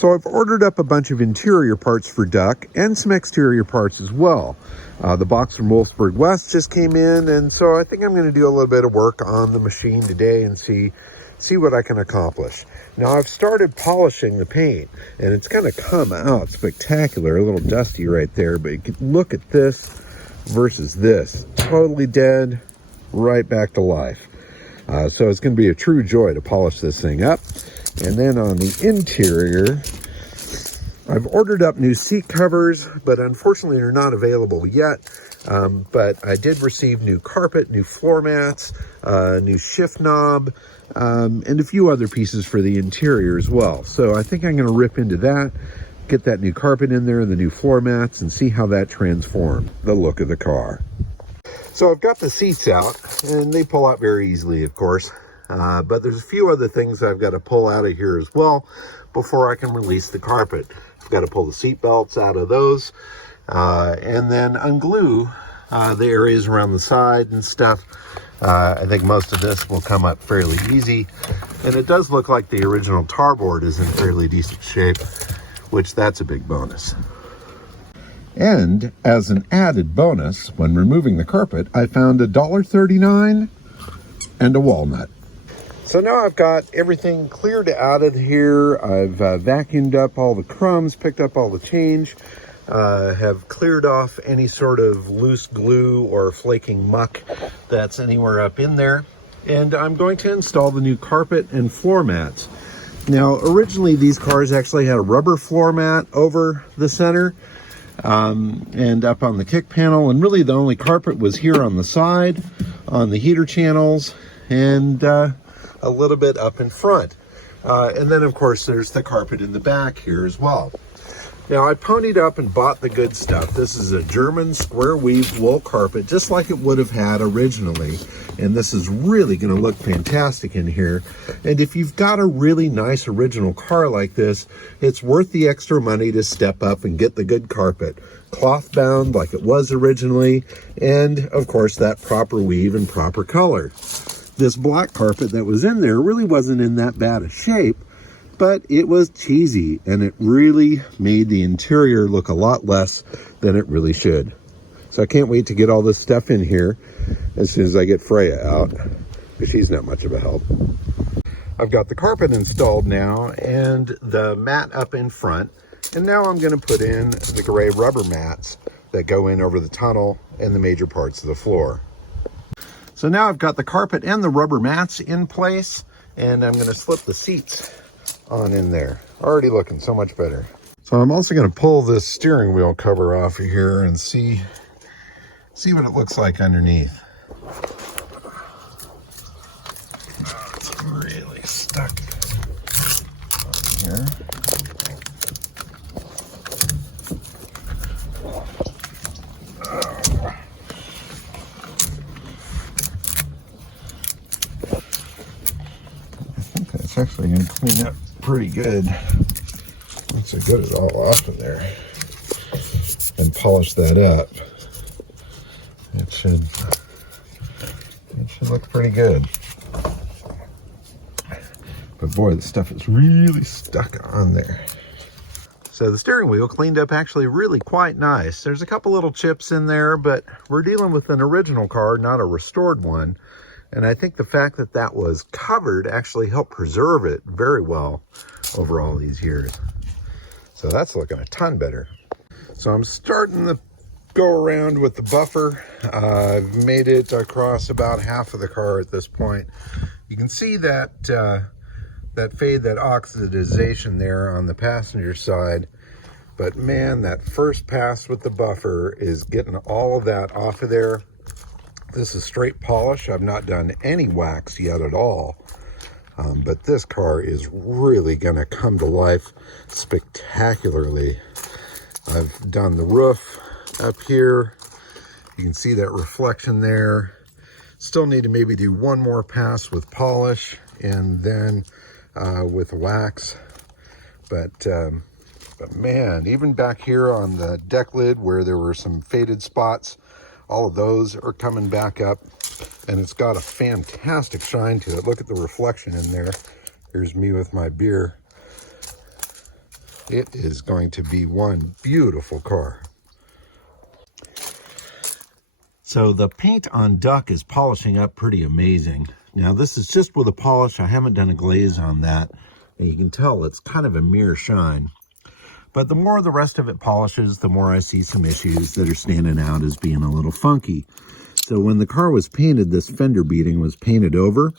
So I've ordered up a bunch of interior parts for DUK and some exterior parts as well. The box from Wolfsburg West just came in, and so I think I'm going to do a little bit of work on the machine today and see what I can accomplish. Now I've started polishing the paint, and it's going to come out spectacular. A little dusty right there, but you can look at this versus this. Totally dead, right back to life. So it's going to be a true joy to polish this thing up. And then on the interior, I've ordered up new seat covers, but unfortunately they're not available yet. But I did receive new carpet, new floor mats, new shift knob, and a few other pieces for the interior as well. So I think I'm going to rip into that, get that new carpet in there and the new floor mats, and see how that transformed the look of the car. So I've got the seats out, and they pull out very easily, of course. But there's a few other things I've got to pull out of here as well before I can release the carpet. I've got to pull the seat belts out of those, and then unglue the areas around the side and stuff. I think most of this will come up fairly easy, and it does look like the original tarboard is in fairly decent shape, which that's a big bonus. And as an added bonus, when removing the carpet, I found $1.39 and a walnut. So now I've got everything cleared out of here. I've vacuumed up all the crumbs, picked up all the change, have cleared off any sort of loose glue or flaking muck that's anywhere up in there. And I'm going to install the new carpet and floor mats. Now, originally these cars actually had a rubber floor mat over the center and up on the kick panel. And really the only carpet was here on the side, on the heater channels, and a little bit up in front. And then of course there's the carpet in the back here as well. Now I ponied up and bought the good stuff. This is a German square weave wool carpet, just like it would have had originally. And this is really going to look fantastic in here. And if you've got a really nice original car like this, it's worth the extra money to step up and get the good carpet. Cloth bound like it was originally, and of course that proper weave and proper color. This black carpet that was in there really wasn't in that bad a shape, but it was cheesy, and it really made the interior look a lot less than it really should. So I can't wait to get all this stuff in here as soon as I get Freya out, because she's not much of a help. I've got the carpet installed now and the mat up in front, and now I'm going to put in the gray rubber mats that go in over the tunnel and the major parts of the floor. So now I've got the carpet and the rubber mats in place, and I'm going to slip the seats on in there. Already looking so much better. So I'm also going to pull this steering wheel cover off of here and see what it looks like underneath. Oh, it's really stuck on here. It's actually going to clean up pretty good once I get it all off of there and polish that up. It should look pretty good. But boy, the stuff is really stuck on there. So the steering wheel cleaned up actually really quite nice. There's a couple little chips in there, but we're dealing with an original car, not a restored one. And I think the fact that that was covered actually helped preserve it very well over all these years. So that's looking a ton better. So I'm starting to go around with the buffer. I've made it across about half of the car at this point. You can see that that fade, that oxidization there on the passenger side. But man, that first pass with the buffer is getting all of that off of there. This is straight polish. I've not done any wax yet at all. But this car is really going to come to life spectacularly. I've done the roof up here. You can see that reflection there. Still need to maybe do one more pass with polish and then with wax. But man, even back here on the deck lid where there were some faded spots, all of those are coming back up, and it's got a fantastic shine to it. Look at the reflection in there. Here's me with my beer. It is going to be one beautiful car. So the paint on Duck is polishing up pretty amazing. Now this is just with a polish. I haven't done a glaze on that. And you can tell it's kind of a mere shine. But the more the rest of it polishes, the more I see some issues that are standing out as being a little funky. So when the car was painted, this fender beading was painted over.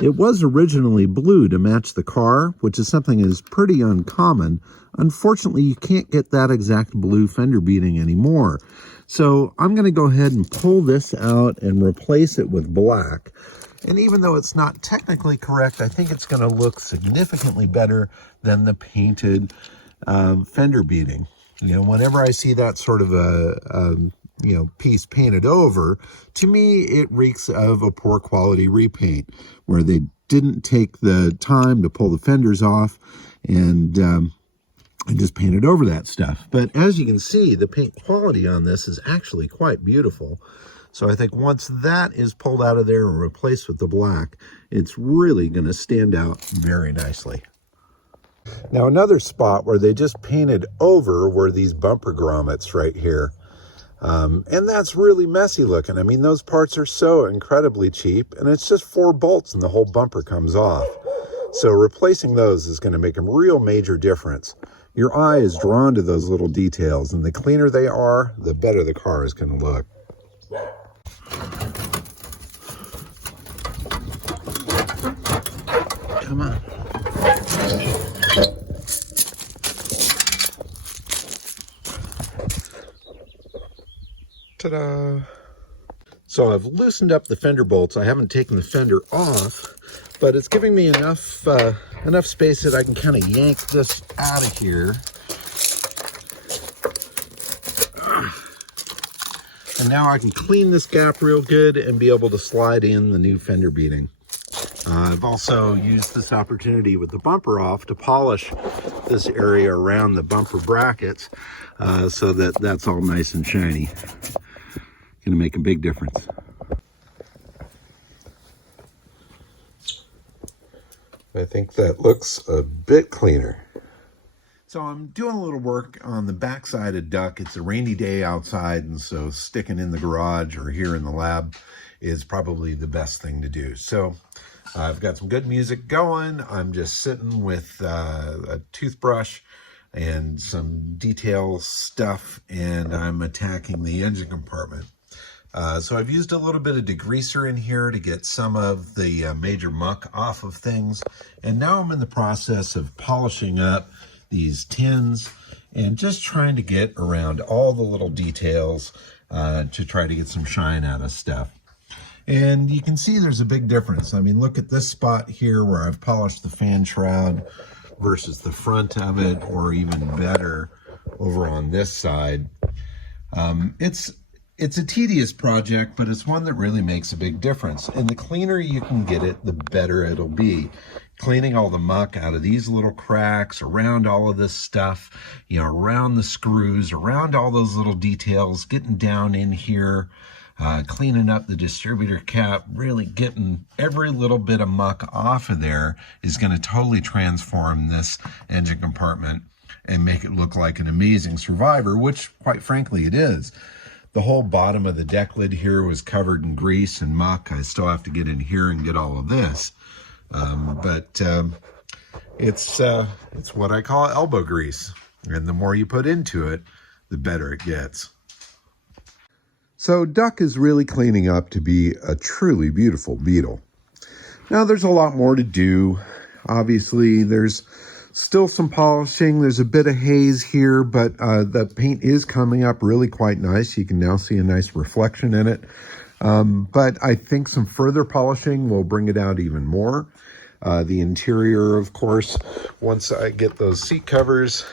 It was originally blue to match the car, which is something that is pretty uncommon. Unfortunately, you can't get that exact blue fender beading anymore. So I'm going to go ahead and pull this out and replace it with black. And even though it's not technically correct, I think it's going to look significantly better than the painted fender beading. You know, whenever I see that sort of a piece painted over, to me it reeks of a poor quality repaint where they didn't take the time to pull the fenders off and just painted over that stuff. But as you can see, the paint quality on this is actually quite beautiful. So I think once that is pulled out of there and replaced with the black, it's really going to stand out very nicely. Now another spot where they just painted over were these bumper grommets right here. And that's really messy looking. I mean, those parts are so incredibly cheap, and it's just 4 bolts and the whole bumper comes off. So replacing those is going to make a real major difference. Your eye is drawn to those little details, and the cleaner they are, the better the car is going to look. Come on. Ta-da! So I've loosened up the fender bolts. I haven't taken the fender off, but it's giving me enough space that I can kind of yank this out of here. And now I can clean this gap real good and be able to slide in the new fender beading. I've also used this opportunity with the bumper off to polish this area around the bumper brackets so that that's all nice and shiny. Going to make a big difference. I think that looks a bit cleaner. So I'm doing a little work on the backside of Duck. It's a rainy day outside, and so sticking in the garage or here in the lab is probably the best thing to do. So I've got some good music going. I'm just sitting with a toothbrush and some detail stuff, and I'm attacking the engine compartment. So I've used a little bit of degreaser in here to get some of the major muck off of things. And now I'm in the process of polishing up these tins and just trying to get around all the little details to try to get some shine out of stuff. And you can see there's a big difference. I mean, look at this spot here where I've polished the fan shroud versus the front of it, or even better over on this side. It's a tedious project, but it's one that really makes a big difference. And the cleaner you can get it, the better it'll be. Cleaning all the muck out of these little cracks, around all of this stuff, you know, around the screws, around all those little details, getting down in here, cleaning up the distributor cap, really getting every little bit of muck off of there is going to totally transform this engine compartment and make it look like an amazing survivor, which quite frankly it is. The whole bottom of the deck lid here was covered in grease and muck. I still have to get in here and get all of this. It's what I call elbow grease. And the more you put into it, the better it gets. So Duck is really cleaning up to be a truly beautiful Beetle. Now there's a lot more to do. Obviously there's still some polishing. There's a bit of haze here, but the paint is coming up really quite nice. You can now see a nice reflection in it. But I think some further polishing will bring it out even more. The interior, of course, once I get those seat covers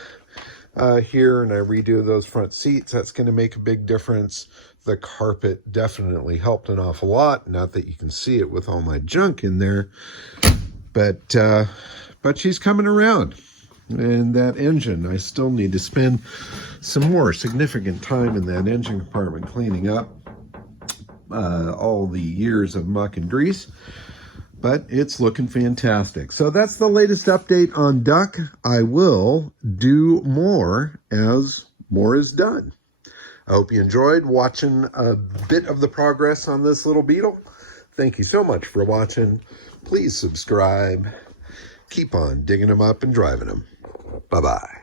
here and I redo those front seats, that's going to make a big difference. The carpet definitely helped an awful lot. Not that you can see it with all my junk in there, but she's coming around. And that engine, I still need to spend some more significant time in that engine compartment cleaning up all the years of muck and grease. but it's looking fantastic. So that's the latest update on DUK. I will do more as more is done. I hope you enjoyed watching a bit of the progress on this little Beetle. Thank you so much for watching. Please subscribe. Keep on digging them up and driving them. Bye-bye.